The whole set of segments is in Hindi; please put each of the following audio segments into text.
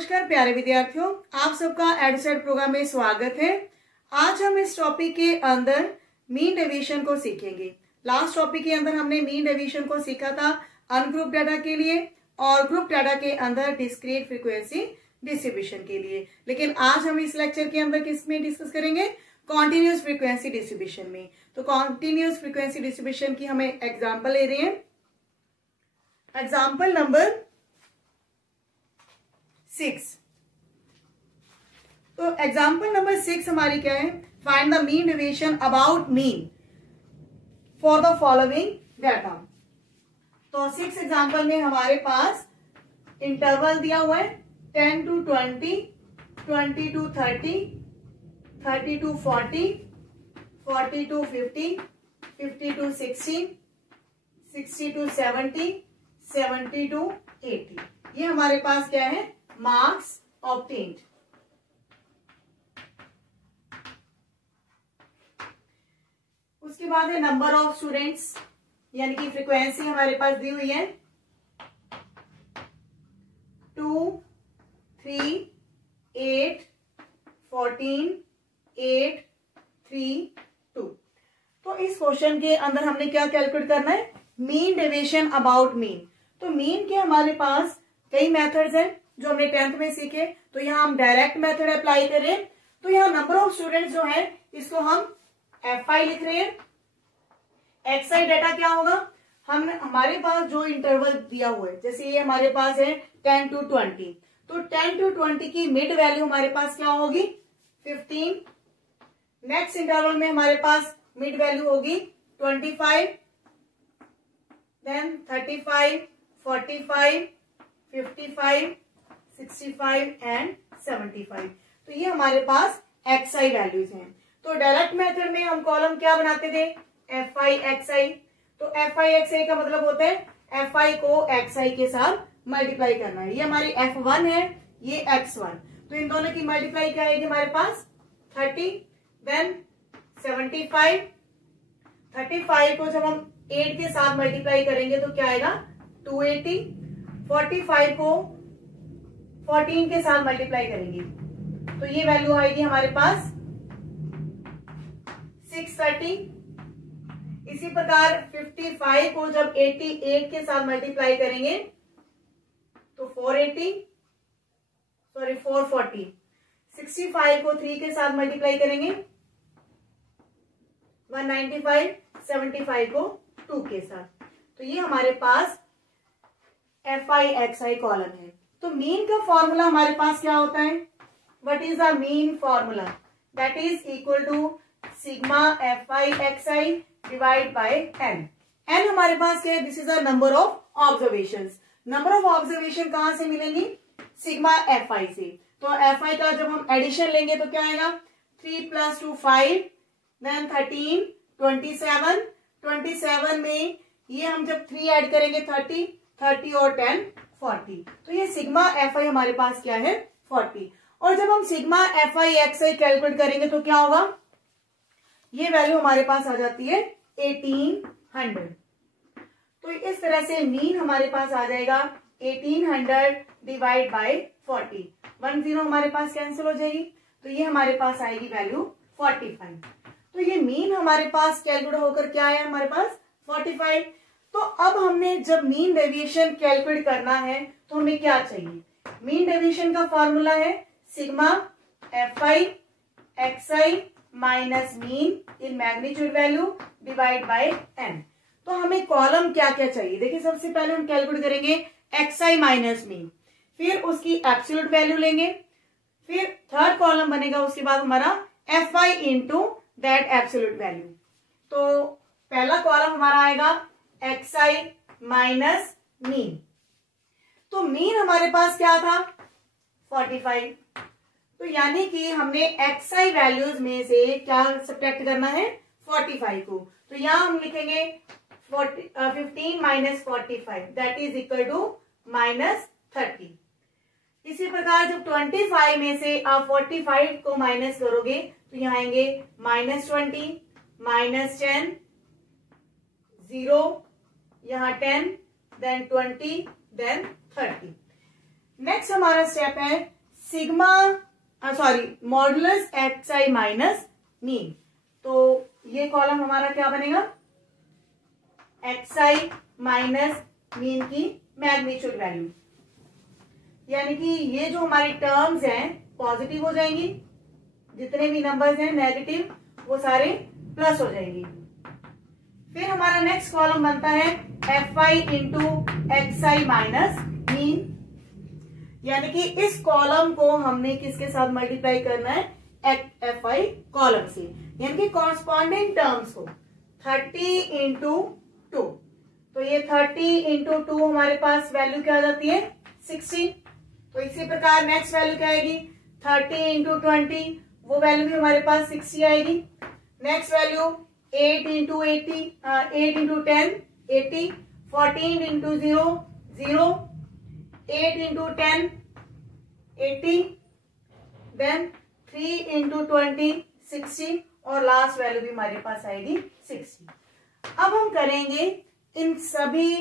नमस्कार प्यारे विद्यार्थियों, आप सबका एडसेट प्रोग्राम में स्वागत है। आज हम इस टॉपिक के अंदर मीन डेविएशन को सीखेंगे। लास्ट टॉपिक के अंदर हमने मीन डेविएशन को सीखा था अनग्रुप डाटा के लिए और ग्रुप डाटा के अंदर डिस्क्रीट फ्रीक्वेंसी डिस्ट्रीब्यूशन के लिए। लेकिन आज हम इस लेक्चर के अंदर किस में डिस्कस करेंगे? कॉन्टिन्यूस फ्रीक्वेंसी डिस्ट्रीब्यूशन में। तो कॉन्टिन्यूस फ्रीक्वेंसी डिस्ट्रीब्यूशन की हमें एग्जाम्पल ले रहे हैं। Example number 6। तो एग्जाम्पल नंबर 6 हमारी क्या है? Find the mean deviation about mean for the following data. तो 6 एग्जाम्पल में हमारे पास इंटरवल दिया हुआ है 10 to 20, 20 to 30, 30 to 40, 40 to 50, 50 to 60, 60 to 70, 70 to 80। ये हमारे पास क्या है? Marks obtained. उसके बाद है नंबर ऑफ स्टूडेंट्स, यानी कि फ्रीक्वेंसी हमारे पास दी हुई है 2, 3, 8, 14, 8, 3, 2। तो इस क्वेश्चन के अंदर हमने क्या कैलकुलेट करना है? Mean deviation about mean. तो मीन के हमारे पास कई मेथड्स हैं जो हमने 10th में सीखे। तो यहाँ हम डायरेक्ट मेथड अप्लाई कर रहे हैं। तो यहाँ नंबर ऑफ स्टूडेंट्स जो है इसको हम FI लिख रहे हैं। XI डाटा क्या होगा? हमारे पास जो इंटरवल दिया हुआ है, जैसे ये हमारे पास है 10 to 20, तो 10 to 20 की मिड वैल्यू हमारे पास क्या होगी? 15। नेक्स्ट इंटरवल में हमारे पास मिड वैल्यू होगी 25, देन 35, 45, 55, 65 एंड 75। तो ये हमारे पास XI वैल्यूज हैं। तो डायरेक्ट मेथड में हम कॉलम क्या बनाते थे? FI XI। तो FI XI का मतलब होता है FI को XI के साथ मल्टीप्लाई करना है। ये हमारी F1 है, ये X1। तो इन दोनों की मल्टीप्लाई क्या आएगी हमारे पास? 30, देन 75। 35 को जब हम 8 के साथ मल्टीप्लाई करेंगे तो क्या आएगा? 280। 45 को 14 के साथ मल्टीप्लाई करेंगे तो ये वैल्यू आएगी हमारे पास 630। इसी प्रकार 55 को जब 88 के साथ मल्टीप्लाई करेंगे तो 440। 65 को 3 के साथ मल्टीप्लाई करेंगे 195। 75 को 2 के साथ। तो ये हमारे पास FI XI कॉलम है। तो मीन का फॉर्मूला हमारे पास क्या होता है? What is the mean formula? That is equal to sigma FI XI divide by n। n हमारे पास क्या है? This is the number of observations. Number of observation कहां से मिलेंगी? सिग्मा FI से। तो FI का जब हम एडिशन लेंगे तो क्या आएगा? 3 + 2 5, देन 13, 27। 27 में ये हम जब 3 ऐड करेंगे 30 और 10 40। तो ये सिग्मा FI हमारे पास क्या है? 40। और जब हम सिग्मा FI XI कैलकुलेट करेंगे तो क्या होगा? ये वैल्यू हमारे पास आ जाती है 1800। तो इस तरह से मीन हमारे पास आ जाएगा 1800 डिवाइड बाय 40। 10 हमारे पास कैंसिल हो जाएगी तो ये हमारे पास आएगी वैल्यू 45। तो ये मीन हमारे पास कैलकुलेट होकर क्या आया हमारे पास? 45। तो अब हमने जब मीन डेविएशन कैलकुलेट करना है तो हमें क्या चाहिए? मीन डेविएशन का फॉर्मूला है sigma FI XI minus mean in magnitude value divide by n। तो हमें कॉलम क्या क्या चाहिए? देखिए, सबसे पहले हम कैलकुलेट करेंगे XI माइनस मीन, फिर उसकी एब्सोल्यूट वैल्यू लेंगे, फिर थर्ड कॉलम बनेगा उसके बाद हमारा FI into that absolute value. तो पहला कॉलम हमारा आएगा XI माइनस मीन। तो मीन हमारे पास क्या था? 45। तो यानी कि हमने XI वैल्यूज में से क्या सब्ट्रैक्ट करना है? 45 को। तो यहां हम लिखेंगे 15 minus 45 that is equal to -30। इसी प्रकार जब 25 में से आप 45 को माइनस करोगे तो यहाँ आएंगे -20, -10, 0, यहाँ 10, देन 20, देन 30। नेक्स्ट हमारा स्टेप है sigma modulus x I minus mean. तो ये कॉलम हमारा क्या बनेगा, एक्स आई माइनस मीन की मैग्नीट्यूड वैल्यू, यानी कि ये जो हमारी टर्म्स हैं पॉजिटिव हो जाएंगी, जितने भी नंबर्स हैं नेगेटिव वो सारे प्लस हो जाएंगी। फिर हमारा नेक्स्ट कॉलम बनता है F I into x I minus mean, यानी कि इस कॉलम को हमने किसके साथ मल्टीप्लाई करना है, एफ आई कॉलम से, यानी कि कॉरस्पॉन्डिंग टर्म्स को 30 इंटू 2। तो ये 30 इंटू 2 हमारे पास वैल्यू क्या आ जाती है 60। तो इसी प्रकार नेक्स्ट वैल्यू क्या आएगी 30 इंटू 20, वो वैल्यू भी हमारे पास 60 आएगी। Next value 8 into 80, 8 into 10 80, 14 into 0 0, 8 into 10 80, then 3 into 20 60 और लास्ट वैल्यू भी हमारे पास आएगी 60। अब हम करेंगे इन सभी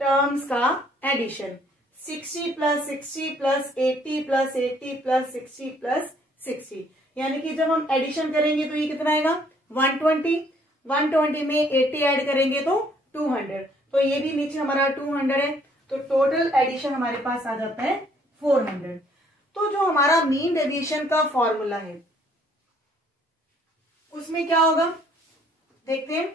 टर्म्स का addition, 60 plus 60 plus 80 plus 80 plus 60 plus 60, यानी कि जब हम एडिशन करेंगे तो ये कितना आएगा 120, 120 में 80 ऐड करेंगे तो 200, तो ये भी नीचे हमारा 200 है, तो टोटल एडिशन हमारे पास आ जाता है 400। तो जो हमारा मीन डेविएशन का फॉर्मूला है उसमें क्या होगा देखते हैं।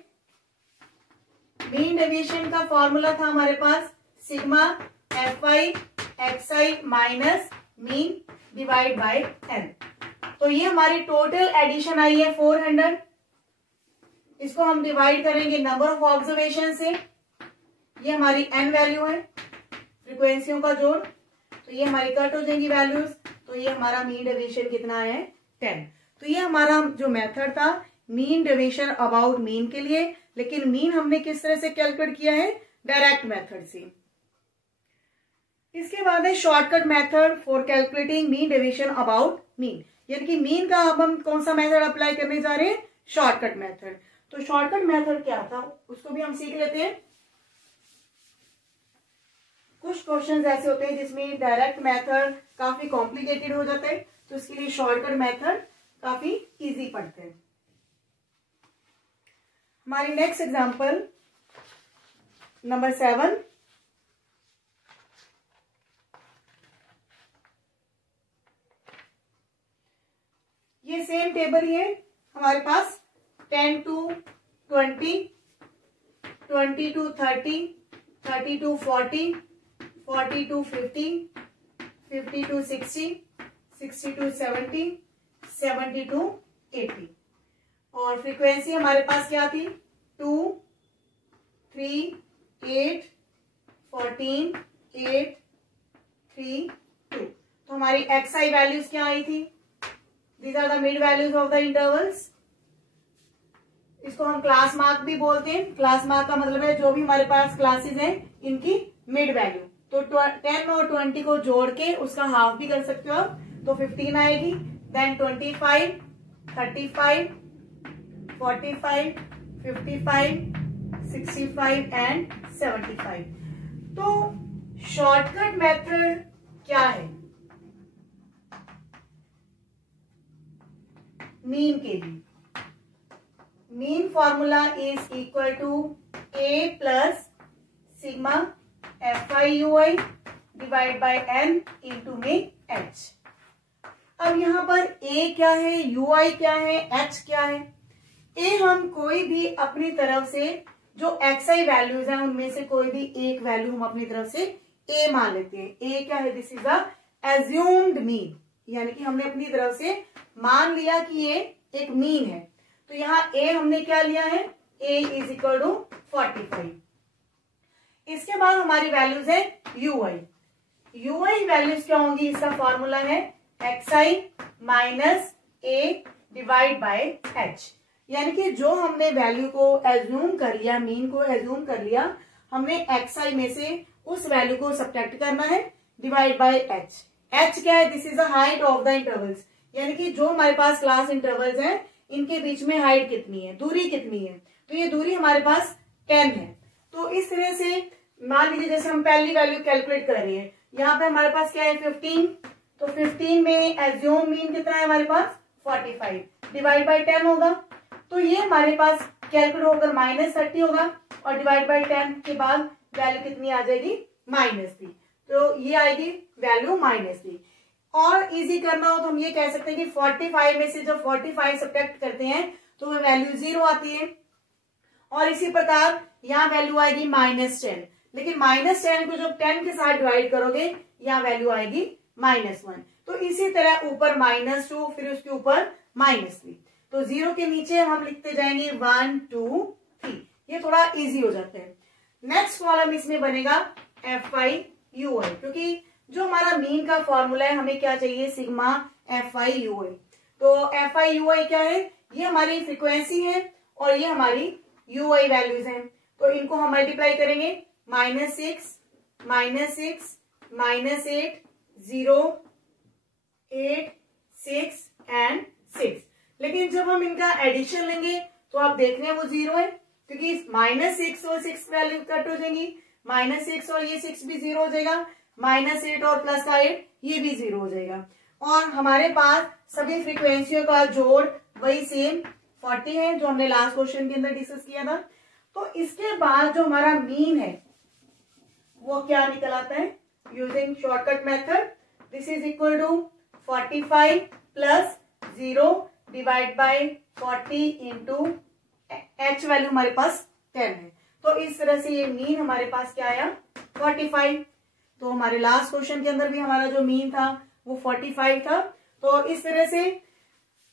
मीन डेविएशन का फॉर्मूला था हमारे पास sigma F I X I minus mean divide by N. तो ये हमारी टोटल एडिशन आई है 400, इसको हम डिवाइड करेंगे नंबर ऑफ ऑब्जर्वेशन से, ये हमारी एन वैल्यू है फ्रीक्वेंसियों का जोड़, तो ये हमारी कट हो जाएंगी वैल्यूज, तो ये हमारा मीन डेविएशन कितना है 10। तो ये हमारा जो मेथड था मीन डेविएशन अबाउट मीन के लिए, लेकिन मीन हमने किस तरह से कैलकुलेट किया है डायरेक्ट मेथड से। इसके बाद है shortcut method for calculating mean deviation about mean, यानी कि मीन का अब हम कौन सा मेथड अप्लाई करने जा रहे हैं, शॉर्टकट मेथड। तो शॉर्टकट मेथड क्या था उसको भी हम सीख लेते हैं। कुछ क्वेश्चंस ऐसे होते हैं जिसमें डायरेक्ट मेथड काफी कॉम्प्लिकेटेड हो जाता है, तो इसके लिए शॉर्टकट मेथड काफी इजी पड़ते हैं। हमारी नेक्स्ट एग्जांपल नंबर 7, ये सेम टेबल ही है हमारे पास 10 to 20, 20 to 30, 30 to 40, 40 to 50, 50 to 60, 60 to 70, 70 to 80। और फ्रीक्वेंसी हमारे पास क्या थी 2, 3, 8, 14, 8, 3, 2। तो हमारी एक्स आई वैल्यूज क्या आई थी, these are the mid values of the intervals. इसको हम क्लास मार्क भी बोलते हैं, क्लास मार्क का मतलब है जो भी हमारे पास क्लासेस हैं इनकी मिड वैल्यू। तो 10 और 20 को जोड़ के उसका हाफ भी कर सकते हो आप, तो 15 आएगी, देन 25, 35, 45, 55, 65 एंड 75। तो शॉर्टकट मेथड क्या है मीन के लिए, mean formula is equal to a plus sigma F i u i divide by n into में एच। अब यहां पर ए क्या है, यू आई क्या है, एच क्या है। ए हम कोई भी अपनी तरफ से जो एक्स आई वैल्यूज हैं उनमें से कोई भी एक वैल्यू हम अपनी तरफ से ए मान लेते हैं। ए क्या है, this is the assumed mean, यानी कि हमने अपनी तरफ से मान लिया कि ये एक मीन है। तो यहाँ ए हमने क्या लिया है, ए इज इक्वल टू 45। इसके बाद हमारी वैल्यूज है you I. U I values क्या होंगी, इसका फॉर्मूला है x I minus A divide by H, यानी कि जो हमने वैल्यू को एज्यूम कर लिया, मीन को एज्यूम कर लिया, हमने एक्स आई में से उस वैल्यू को सब्ट्रैक्ट करना है डिवाइड बाय एच। एच क्या है, this is the height of the intervals, यानी कि जो हमारे पास क्लास इंटरवल्स हैं इनके बीच में हाइट कितनी है, दूरी कितनी है, तो ये दूरी हमारे पास 10 है। तो इस तरह से मान लीजिए जैसे हम पहली वैल्यू कैलकुलेट कर रहे हैं, यहाँ पे हमारे पास क्या है 15, तो 15 में एज्यूम मीन कितना है हमारे पास 45, डिवाइड बाई 10 होगा, तो ये हमारे पास कैलकुलेट होकर -30 होगा और डिवाइड बाई 10 के बाद वैल्यू कितनी आ जाएगी -3, तो ये आएगी वैल्यू -3। और इजी करना हो तो हम ये कह सकते हैं कि 45 में से जब 45 सब्ट्रैक्ट करते हैं तो वह वैल्यू 0 आती है, और इसी प्रकार यहाँ वैल्यू आएगी -10, लेकिन -10 को जब 10 के साथ डिवाइड करोगे यहाँ वैल्यू आएगी -1, तो इसी तरह ऊपर -2 फिर उसके ऊपर -3, तो 0 के नीचे हम लिखते जाएंगे 1 2 3, ये थोड़ा इजी हो जाता है। नेक्स्ट कॉलम इसमें बनेगा FI/UI, क्योंकि जो हमारा मीन का फॉर्मूला है हमें क्या चाहिए सिग्मा FI/UI, तो FI/UI क्या है, ये हमारी फ्रीक्वेंसी है और ये हमारी UI वैल्यूज हैं, तो इनको हम मल्टीप्लाई करेंगे -6 -6 -8 0 8 6 एंड 6, लेकिन जब हम इनका एडिशन लेंगे तो आप देख रहे हैं वो 0 है, क्योंकि -6 और 6 वैल्यू कट हो जाएंगी, -6 और ये 6 भी 0 हो जाएगा, -8 और प्लस का 8 ये भी 0 हो जाएगा, और हमारे पास सभी फ्रीक्वेंसियों का जोड़ वही सेम 40 है जो हमने लास्ट क्वेश्चन के अंदर डिस्कस किया था। तो इसके बाद जो हमारा मीन है वो क्या निकल आता है, using shortcut method, this is equal to 45 plus 0 divide by 40 into h value हमारे पास 10 है, तो इस तरह से ये मीन हमारे पास क्या आया 45, तो हमारे लास्ट क्वेश्चन के अंदर भी हमारा जो मीन था वो 45 था। तो इस तरह से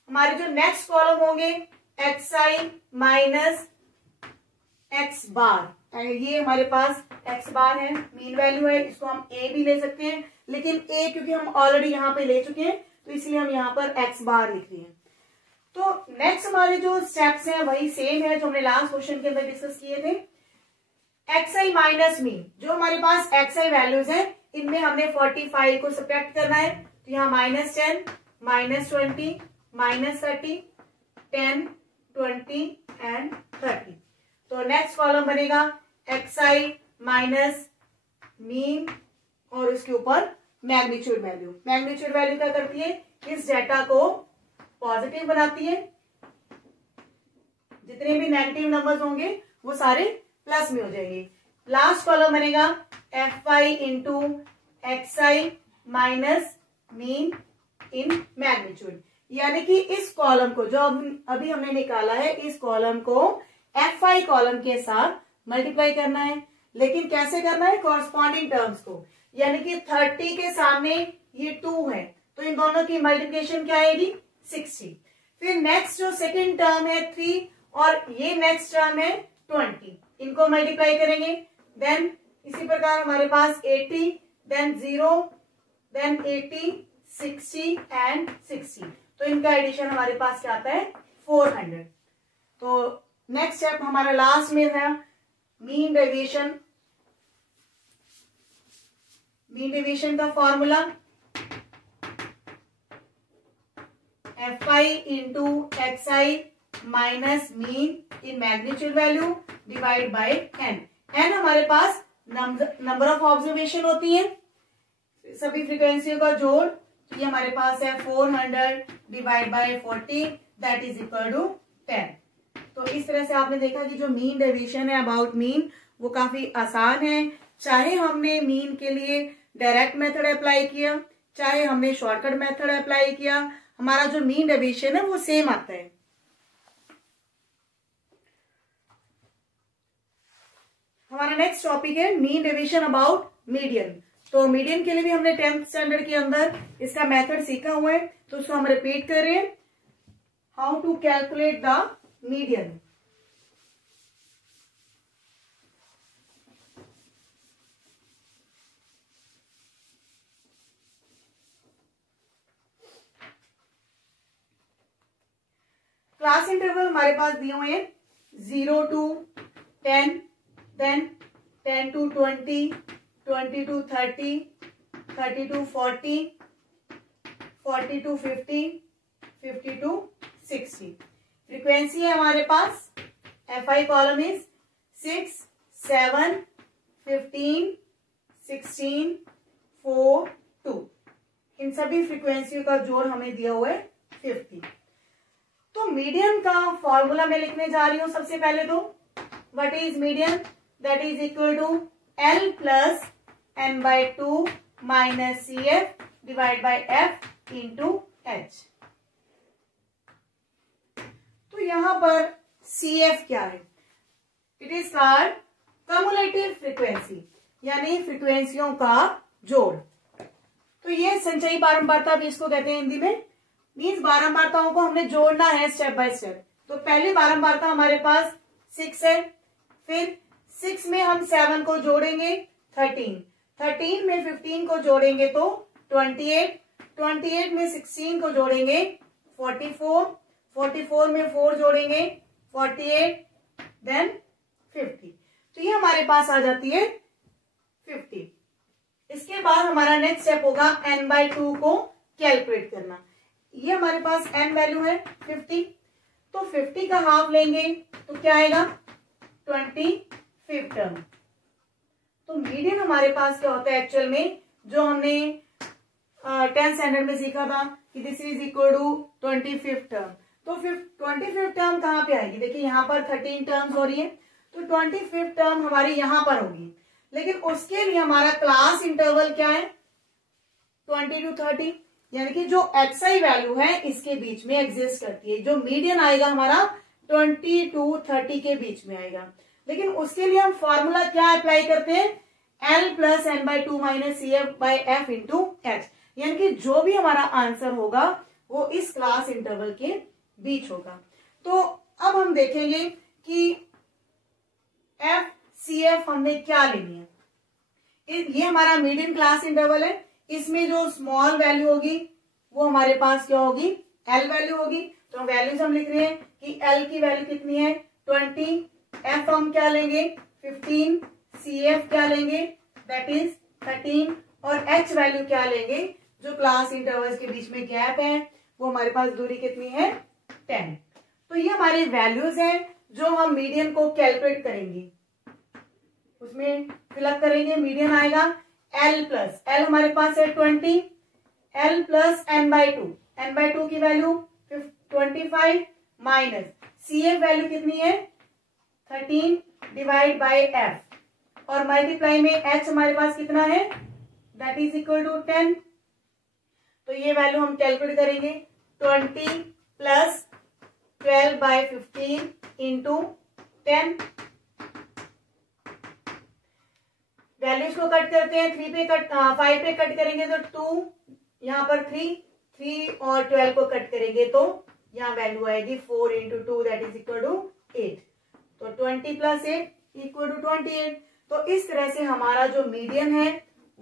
हमारे जो नेक्स्ट कॉलम होंगे xi माइनस x बार, ये हमारे पास x बार है, मीन वैल्यू है, इसको हम a भी ले सकते हैं, लेकिन a क्योंकि हम ऑलरेडी यहाँ पे ले चुके हैं तो इसलिए हम यहाँ पर x बार लिख रहे हैं। तो नेक्स्ट हमारे जो स्टेप्स हैं वही सेम है जो हमने लास्ट क्वेश्चन के अंदर डिस्कस किए थे। xi माइनस मीन, जो हमारे पास xi वैल्यूज हैं इनमें हमने 45 को सब्ट्रैक्ट करना है, तो यहाँ -10 -20 -30 10 20 एंड 30, तो नेक्स्ट कॉलम बनेगा xi माइनस मीन और उसके ऊपर मैग्नीट्यूड वैल्यू। मैग्नीट्यूड वैल्यू क्या करती है, इस डेटा को पॉजिटिव बनाती है, जितने भी नेगेटिव नंबर्स होंगे वो सारे प्लस में हो जाएंगे। लास्ट कॉलम बनेगा Fi into xi minus mean in magnitude, यानी कि इस कॉलम को जो अभी हमने निकाला है इस कॉलम को Fi कॉलम के साथ मल्टीप्लाई करना है, लेकिन कैसे करना है, कॉरस्पॉन्डिंग टर्म्स को, यानी कि 30 के सामने ये 2 है तो इन दोनों की मल्टीप्लिकेशन क्या आएगी 60, फिर नेक्स्ट जो सेकेंड टर्म है 3 और ये नेक्स्ट टर्म है 20, इनको मल्टीप्लाई करेंगे, देन इसी प्रकार हमारे पास 80 देन 0 देन 80 60 एंड 60, तो इनका एडिशन हमारे पास क्या आता है 400। तो नेक्स्ट स्टेप हमारा लास्ट में है मीन डेविएशन। मीन डेविएशन का formula Fi into xi minus mean in magnitude value divide by n। n हमारे पास नंबर ऑफ ऑब्जर्वेशन होती है, सभी फ्रीक्वेंसियों का जोड़, ये हमारे पास है 400 divide by 40 that is equal to 10। तो इस तरह से आपने देखा कि जो मीन डेविएशन है अबाउट मीन वो काफी आसान है, चाहे हमने मीन के लिए डायरेक्ट मेथड अप्लाई किया चाहे हमने शॉर्टकट मेथड अप्लाई किया, हमारा जो मीन डेविएशन है वो सेम आता है। हमारा नेक्स्ट टॉपिक है मीन डेविएशन अबाउट मीडियन। तो मीडियन के लिए भी हमने 10th स्टैंडर्ड के अंदर इसका मेथड सीखा हुआ है, तो उसको हम रिपीट कर रहे हैं, how to calculate the median. Class interval हमारे पास दिए हुए हैं 0 to 10, then 10 to 20, 20 to 30, 30 to 40, 40 to 50, 50 to 60। Frequency है हमारे पास Fi कॉलम इज 6 7 15 16 4 2, इन सभी फ्रीक्वेंसी का जोड़ हमें दिया हुआ है 50। तो मीडियन का फॉर्मूला मैं लिखने जा रही हूं सबसे पहले। तो what is median? That is equal to L plus n/2 minus CF divide by F into H। तो यहां पर CF क्या है? It is called cumulative frequency, यानी फ्रीक्वेंसियों का जोड़। तो ये संचयी बारंबारता भी इसको कहते हैं हिंदी में। मीन्स बारंबारताओं को हमने जोड़ना है स्टेप बाय स्टेप। तो पहली बारंबारता हमारे पास 6 है, फिर 6 में हम 7 को जोड़ेंगे 13, 13 में 15 को जोड़ेंगे तो 28, 28 में 16 को जोड़ेंगे 44, 44 में 4 जोड़ेंगे 48, देन 50। तो ये हमारे पास आ जाती है 50। इसके बाद हमारा नेक्स्ट स्टेप होगा n/2 को कैलकुलेट करना। ये हमारे पास n वैल्यू है 50, तो 50 का हाफ लेंगे तो क्या आएगा? 25 टर्म। तो मीडियन हमारे पास क्या होता है एक्चुअल में, जो हमने 10th स्टैंडर्ड में सीखा था कि this is equal to 25 term. तो 25 टर्म कहाँ पे आएगी? देखिए यहाँ पर 13 टर्म्स हो रही है, तो 25 टर्म हमारी यहां पर होगी। लेकिन उसके लिए हमारा क्लास इंटरवल क्या है? 20 to 30, यानी कि जो XI वैल्यू है इसके बीच में एग्जिस्ट करती है। जो मीडियन आएगा हमारा 20 to 30 के बीच में आएगा। लेकिन उसके लिए हम फॉर्मूला क्या अप्लाई करते हैं? L plus n/2 minus CF by F into H, यानी कि जो भी हमारा आंसर होगा वो इस क्लास इंटरवल के बीच होगा। तो अब हम देखेंगे कि FCF हमने क्या लेनी है। ये हमारा मीडियन क्लास इंटरवल है, इसमें जो स्मॉल वैल्यू होगी वो हमारे पास क्या होगी? L वैल्यू होगी। तो वैल्यूज हम लिख रहे हैं कि L की वैल्यू कितनी है? 20, F हम क्या लेंगे? 15, CF क्या लेंगे? दैट इज 13, और H वैल्यू क्या लेंगे? जो क्लास इंटरवल्स के बीच में गैप है वो हमारे पास दूरी कितनी है? 10। तो ये हमारी वैल्यूज हैं जो हम मीडियन को कैलकुलेट करेंगे, उसमें फिलअप करेंगे। मीडियन आएगा L प्लस, L हमारे पास है 20, L प्लस n/2, n/2 की वैल्यू 25 माइनस CF वैल्यू कितनी है? 13 डिवाइड बाय F, और मल्टीप्लाई में H हमारे पास कितना है? That is equal to 10। तो ये वैल्यू हम कैलकुलेट करेंगे 20 प्लस 12 बाय 15 इंटू 10। वैल्यूज को कट करते हैं, 5 पे कट करेंगे तो 2, यहाँ पर 3 और 12 को कट करेंगे तो यहाँ वैल्यू आएगी 4 into 2 that is equal to 8। तो 20 प्लस 8 इक्वल टू 28। तो इस तरह से हमारा जो मीडियन है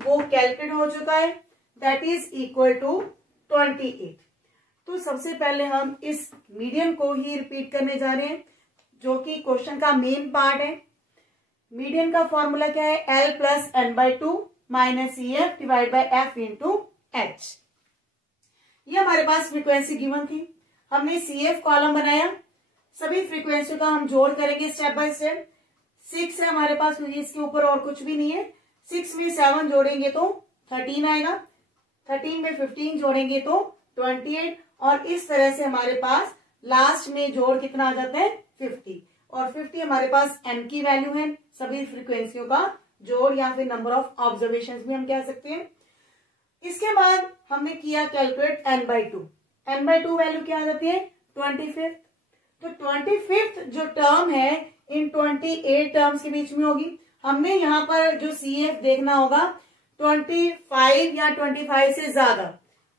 वो कैलकुलेट हो चुका है, दैट इज इक्वल टू 28। तो सबसे पहले हम इस मीडियन को ही रिपीट करने जा रहे हैं, जो कि क्वेश्चन का मेन पार्ट है। मीडियन का फॉर्मूला क्या है? L plus n/2 minus CF divide by F into H। ये हमारे पास फ्रीक्वेंसी गिवन थी, हमने CF कॉलम बनाया, सभी फ्रीक्वेंसी का हम जोड़ करेंगे स्टेप बाय स्टेप। 6 है हमारे पास, क्योंकि इसके ऊपर और कुछ भी नहीं है। 6 में 7 जोड़ेंगे तो 13 आएगा, 13 में 15 जोड़ेंगे तो 28, और इस तरह से हमारे पास लास्ट में जोड़ कितना आ जाता है? 50, और 50 हमारे पास n की वैल्यू है, सभी फ्रीक्वेंसियों का जोड़, या फिर नंबर ऑफ ऑब्जर्वेशन भी हम कह सकते हैं। इसके बाद हमने किया कैलकुलेट n/2, n/2 वैल्यू क्या आ जाती है? 25। तो 25 जो टर्म है इन 28 टर्म्स के बीच में होगी। हमने यहाँ पर जो CF देखना होगा 25 या 25 से ज्यादा,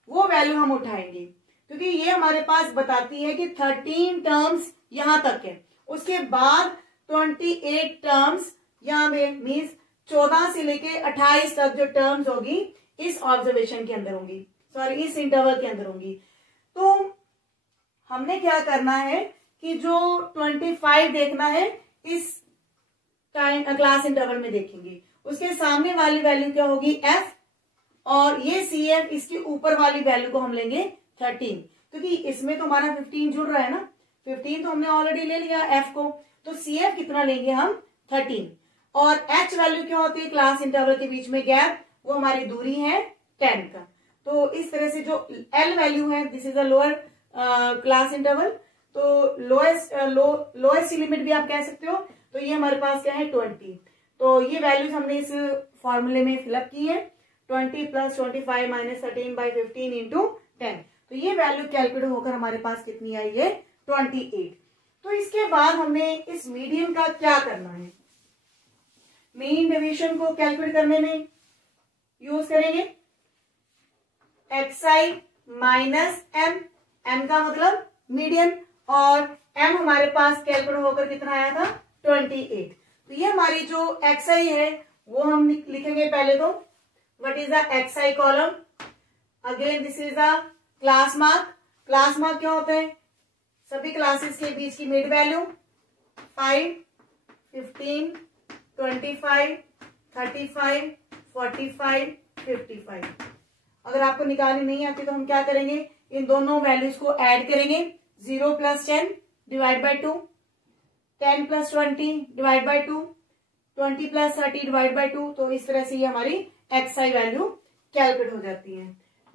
वो वैल्यू हम उठाएंगे, क्योंकि ये हमारे पास बताती है कि 13 टर्म्स यहां तक है, उसके बाद 28 टर्म्स यहाँ में मीन्स 14 से लेके 28 तक जो टर्म्स होगी इस ऑब्जर्वेशन के अंदर होंगी, सॉरी इस इंटरवल के अंदर होंगी। तो हमने क्या करना है कि जो 25 देखना है इस टाइम क्लास इंटरवल में देखेंगे, उसके सामने वाली वैल्यू क्या होगी? F, और ये CF, इसके ऊपर वाली वैल्यू को हम लेंगे 13, क्योंकि इसमें तो हमारा 15 जुड़ रहा है ना, 15 तो हमने ऑलरेडी ले लिया F को, तो CF कितना लेंगे हम? 13, और H वैल्यू क्या होती है क्लास इंटरवल के बीच में? गैप, वो हमारी दूरी है 10 का। तो इस तरह से जो L वैल्यू है, this is a lower class interval, तो लोएस्ट लिमिट भी आप कह सकते हो। तो ये हमारे पास क्या है 20। तो ये वैल्यूज हमने इस फॉर्मूले में फिलअप की है, 20 + 25 - 13/15 इंटू 10। तो ये वैल्यू कैलकुलेट होकर हमारे पास कितनी आई है 28। तो इसके बाद हमने इस मीडियन का क्या करना है, मीन डेविएशन को कैलकुलेट करने में यूज करेंगे xi माइनस m, m का मतलब मीडियन, और m हमारे पास कैलकुलेट होकर कितना आया था 28। तो ये हमारी जो xi है वो हम लिखेंगे पहले तो, what is the xi column, again this is the class mark. Class mark क्या होता है, सभी क्लासेस के बीच की मिड वैल्यू 5, 15, 25, 35, 45, 55। अगर आपको निकालनी नहीं आती तो हम क्या करेंगे, इन दोनों वैल्यूज को ऐड करेंगे, 0 + 10 divide by 2, 10 + 20 divide by 2, 20 + 30 divide by 2। तो इस तरह से ये हमारी xi वैल्यू कैलकुलेट हो जाती है।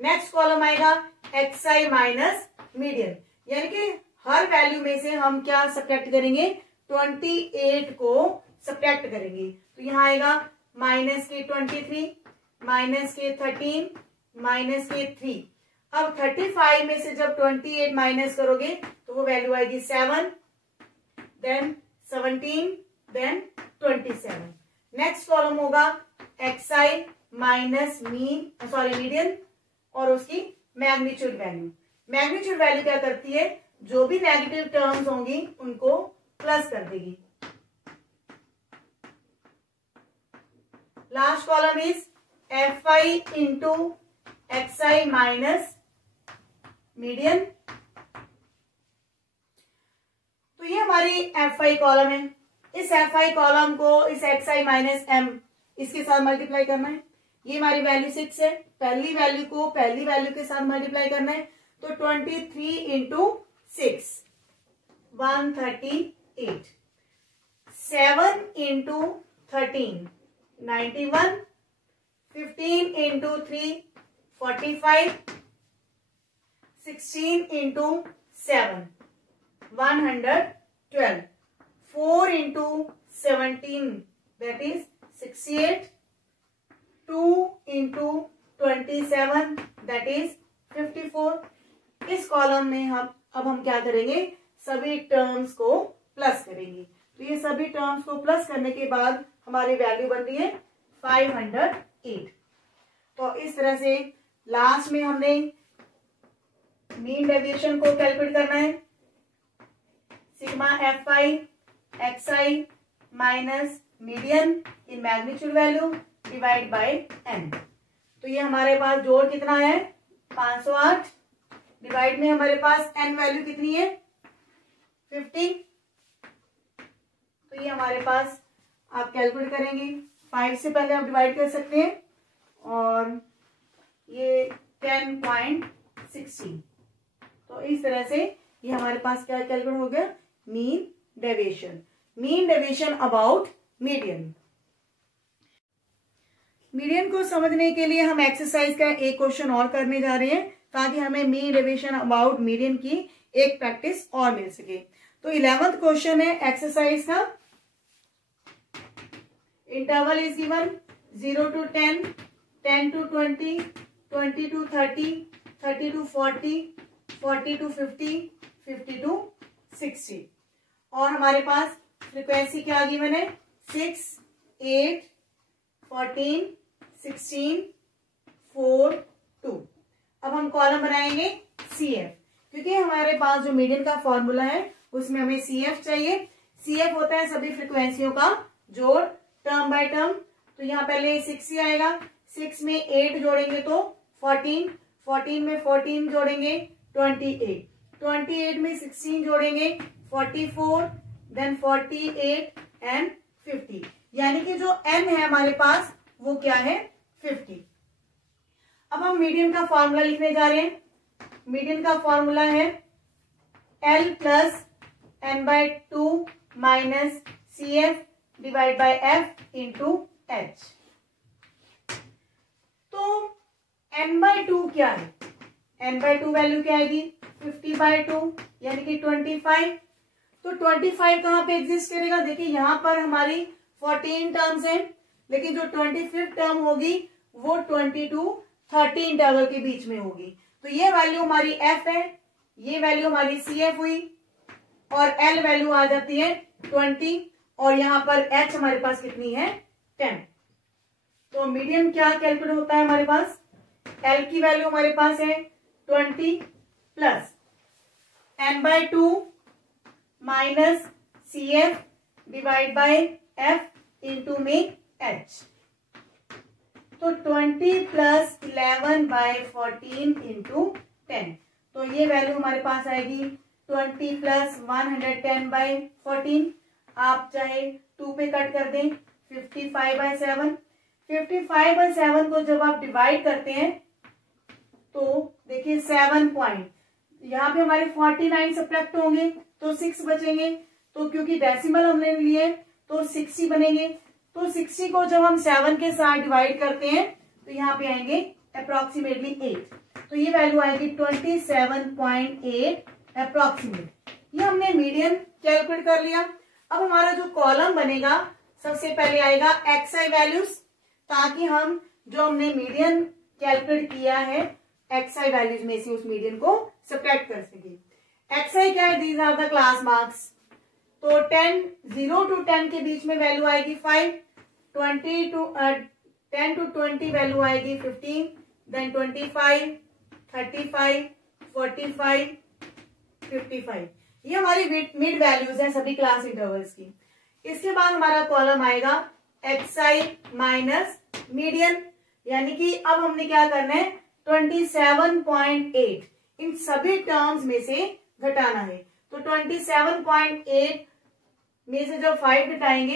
नेक्स्ट कॉलम आएगा xi माइनस मीडियन, यानी कि हर वैल्यू में से हम क्या सब्ट्रैक्ट करेंगे, 28 को सब्ट्रैक्ट करेंगे। तो यहाँ आएगा -23, -13, -3। अब 35 में से जब 28 माइनस करोगे तो वो वैल्यू आएगी 7, देन 17, देन 27। नेक्स्ट कॉलम होगा xi माइनस मीडियन और उसकी मैग्नीट्यूड वैल्यू। मैग्नीट्यूड वैल्यू क्या करती है, जो भी नेगेटिव टर्म्स होंगी उनको प्लस कर देगी। Last column is fi into xi minus median. तो ये हमारी fi कॉलम है। इस fi कॉलम को इस xi माइनस m इसके साथ मल्टीप्लाई करना है। ये हमारी वैल्यू 6 है, पहली वैल्यू को पहली वैल्यू के साथ मल्टीप्लाई करना है। तो 23 into 6 138, 7 into 13 91, 15 into 3 45, 16 into 7 112, 4 into 17 that is 68, 2 into 27 that is 54। इस कॉलम में हम क्या करेंगे, सभी टर्म्स को प्लस करेंगे। तो ये सभी टर्म्स को प्लस करने के बाद हमारी वैल्यू बन रही है 508। तो इस तरह से लास्ट में हमने मीन डेविएशन को कैलकुलेट करना है, sigma fi xi minus median in magnitude value divide by n। तो ये हमारे पास जोड़ कितना है 508, डिवाइड में हमारे पास n वैल्यू कितनी है 50। तो ये हमारे पास आप कैलकुलेट करेंगे, 5 से पहले आप डिवाइड कर सकते हैं, और ये 10.16। तो इस तरह से ये हमारे पास क्या कैलकुलेट हो गया, mean deviation. Mean deviation about median. Median को समझने के लिए हम एक्सरसाइज का एक क्वेश्चन और करने जा रहे हैं, ताकि हमें मीन डेविएशन अबाउट मीडियन की एक प्रैक्टिस और मिल सके। तो 11th क्वेश्चन है एक्सरसाइज का। Interval is given 0 to 10, 10 to 20, 20 to 30, 30 to 40, 40 to 50, 50 to 60। और हमारे पास फ्रीक्वेंसी क्या गिवन है 6, 8, 14, 16, 4, 2। अब हम कॉलम बनाएंगे CF, क्योंकि हमारे पास जो मीडियन का फॉर्मूला है उसमें हमें CF चाहिए। CF होता है सभी फ्रीक्वेंसियों का जोड़, टर्म बाय टर्म। तो यहाँ पहले 6 ही आएगा, 6 में 8 जोड़ेंगे तो 14, 14 में 14 जोड़ेंगे 28, 28 में 16 जोड़ेंगे 44, देन 48 एंड 50। यानी कि जो n है हमारे पास वो क्या है 50। अब हम मीडियन का फॉर्मूला लिखने जा रहे हैं। मीडियन का फॉर्मूला है L plus n/2 minus CF divide by F into H। n/2 क्या है? n/2 वैल्यू क्या आएगी? 50/2 यानी कि 25। तो 25 कहाँ पे एग्जिस्ट करेगा? देखिए यहाँ पर हमारी 14 टर्म्स हैं, लेकिन जो 25th टर्म होगी वो 20 to 30 इंटरवल के बीच में होगी। तो ये वैल्यू हमारी f है, ये वैल्यू हमारी CF हुई, और L वैल्यू आ जाती है 20, और यहाँ पर H हमारे पास कितनी है? 10। तो मीडियन क्या कैलकुलेट होता है हमारे पास? L की वैल्यू हमारे पास है 20 plus n/2 minus CF divide by F into में H। तो 20 प्लस 11/14 इंटू 10, तो ये वैल्यू हमारे पास आएगी 20 प्लस 110/14। आप चाहे 2 पे कट कर दें, 55/7। 55/7 को जब आप डिवाइड करते हैं तो देखिए 7 पॉइंट, यहाँ पे हमारे 49 सब्ट्रैक्ट होंगे तो 6 बचेंगे। तो क्योंकि डेसिमल हमने लिए तो 60 बनेंगे। तो 60 को जब हम 7 के साथ डिवाइड करते हैं तो यहाँ पे आएंगे अप्रोक्सीमेटली 8। तो ये वैल्यू आएगी 27.8 अप्रोक्सीमेट। ये हमने मीडियन कैलकुलेट कर लिया। अब हमारा जो कॉलम बनेगा, सबसे पहले आएगा XI वैल्यूज, ताकि हम जो हमने मीडियन कैलकुलेट किया है XI वैल्यूज में से उस मीडियन को सब्ट्रैक्ट कर सके। XI क्या है? These are the class marks. तो 0 to 10 के बीच में वैल्यू आएगी 5, 10 to 20 वैल्यू आएगी 15, देन 25, 35, 45, 55। ये हमारी मिड वैल्यूज हैं सभी क्लास इंटरवल्स की। इसके बाद हमारा कॉलम आएगा XI माइनस मीडियन, यानी कि अब हमने क्या करना है? 27.8 इन सभी टर्म्स में से घटाना है। तो 27.8 में से जब 5 घटाएंगे,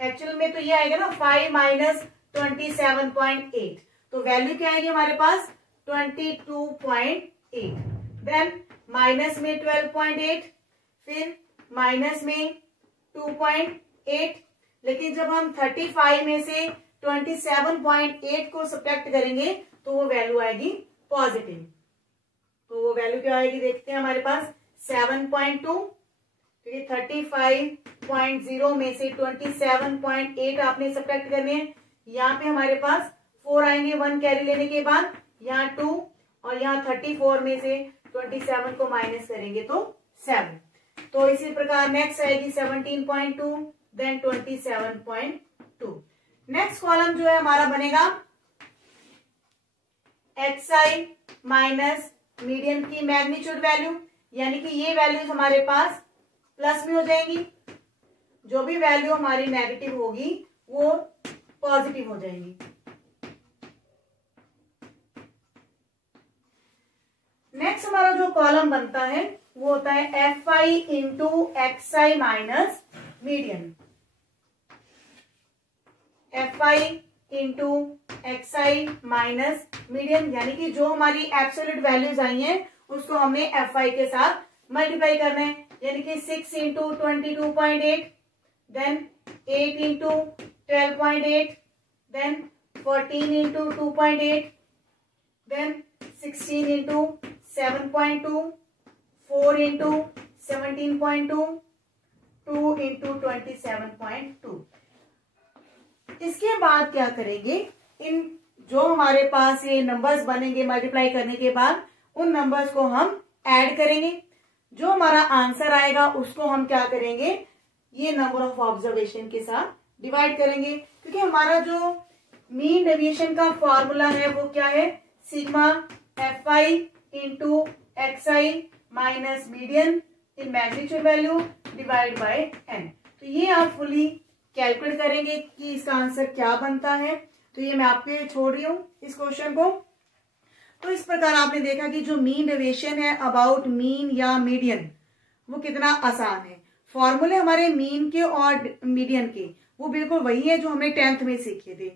एक्चुअल में तो ये आएगा ना 5 माइनस 27.8, तो वैल्यू क्या आएगी हमारे पास? 22.8। देन माइनस में 12.8, फिर माइनस में 2.8। लेकिन जब हम 35 में से 27.8 को सब्ट्रैक्ट करेंगे तो वो वैल्यू आएगी पॉजिटिव। तो वो वैल्यू क्या आएगी? देखते हैं हमारे पास 7.2, क्योंकि 35.0 में से 27.8 आपने सब्ट्रैक्ट करने हैं। यहाँ पे हमारे पास 4 आएंगे 1 कैरी लेने के बाद, यहाँ 2, और यहाँ 34 में से 27 को माइनस करेंगे तो 7। तो इसी प्रकार नेक्स्ट आएगी 17.2, देन 27.2। नेक्स्ट कॉलम जो है हमारा बनेगा XI माइनस मीडियन की मैग्नीट्यूड वैल्यू, यानी कि ये वैल्यूज हमारे पास प्लस में हो जाएंगी, जो भी वैल्यू हमारी नेगेटिव होगी वो पॉजिटिव हो जाएंगी। नेक्स्ट हमारा जो कॉलम बनता है वो होता है FI into XI minus median. FI into XI minus median, यानी कि जो हमारी एब्सोल्यूट वैल्यूज आई हैं उसको हमने FI के साथ मल्टीप्लाई करना है, यानी कि 6 into 22.8, then 8 into 12.8, then 14 into 2.8, then 16 into 7.2, 4 into 17.2, 2 into 27.2। इसके बाद क्या करेंगे? इन जो हमारे पास ये नंबर्स बनेंगे मल्टीप्लाई करने के बाद, उन नंबर्स को हम ऐड करेंगे। जो हमारा आंसर आएगा उसको हम क्या करेंगे? ये नंबर ऑफ ऑब्जर्वेशन के साथ डिवाइड करेंगे, क्योंकि हमारा जो मीन डेविएशन का फॉर्मूला है वो क्या है? Sigma FI into XI minus median in magnitude value divide by n। तो ये आप फुली कैलकुलेट करेंगे कि इसका आंसर क्या बनता है। तो ये मैं आपके छोड़ रही हूं इस क्वेश्चन को। तो इस प्रकार आपने देखा कि जो मीन डेविएशन है अबाउट मीन या मीडियन वो कितना आसान है। फॉर्मूले हमारे मीन के और मीडियन के वो बिल्कुल वही है जो हमने 10th में सीखे थे।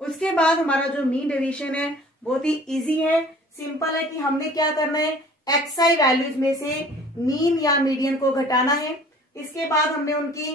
उसके बाद हमारा जो मीन डेविएशन है बहुत ही इजी है, सिंपल है कि हमने क्या करना है? XI वैल्यूज में से मीन या मीडियन को घटाना है। इसके बाद हमने उनकी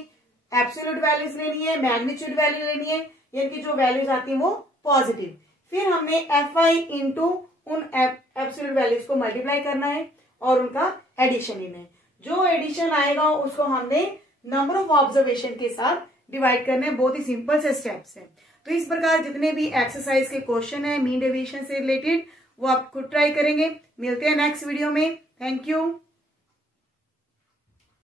एब्सोल्यूट वैल्यूज लेनी है, मैग्नीट्यूड वैल्यू लेनी है, यानी कि जो वैल्यूज आती है वो पॉजिटिव। फिर हमने एफ आई इंटू उन एब्सोल्यूट वैल्यूज को मल्टीप्लाई करना है और उनका एडिशन इनमें, जो एडिशन आएगा उसको हमने नंबर ऑफ ऑब्जर्वेशन के साथ डिवाइड करने हैं। बहुत ही सिंपल से स्टेप्स हैं। तो इस प्रकार जितने भी एक्सरसाइज के क्वेश्चन है मीन डेविएशन से रिलेटेड वो आप खुद ट्राई करेंगे। मिलते हैं नेक्स्ट वीडियो में। Thank you.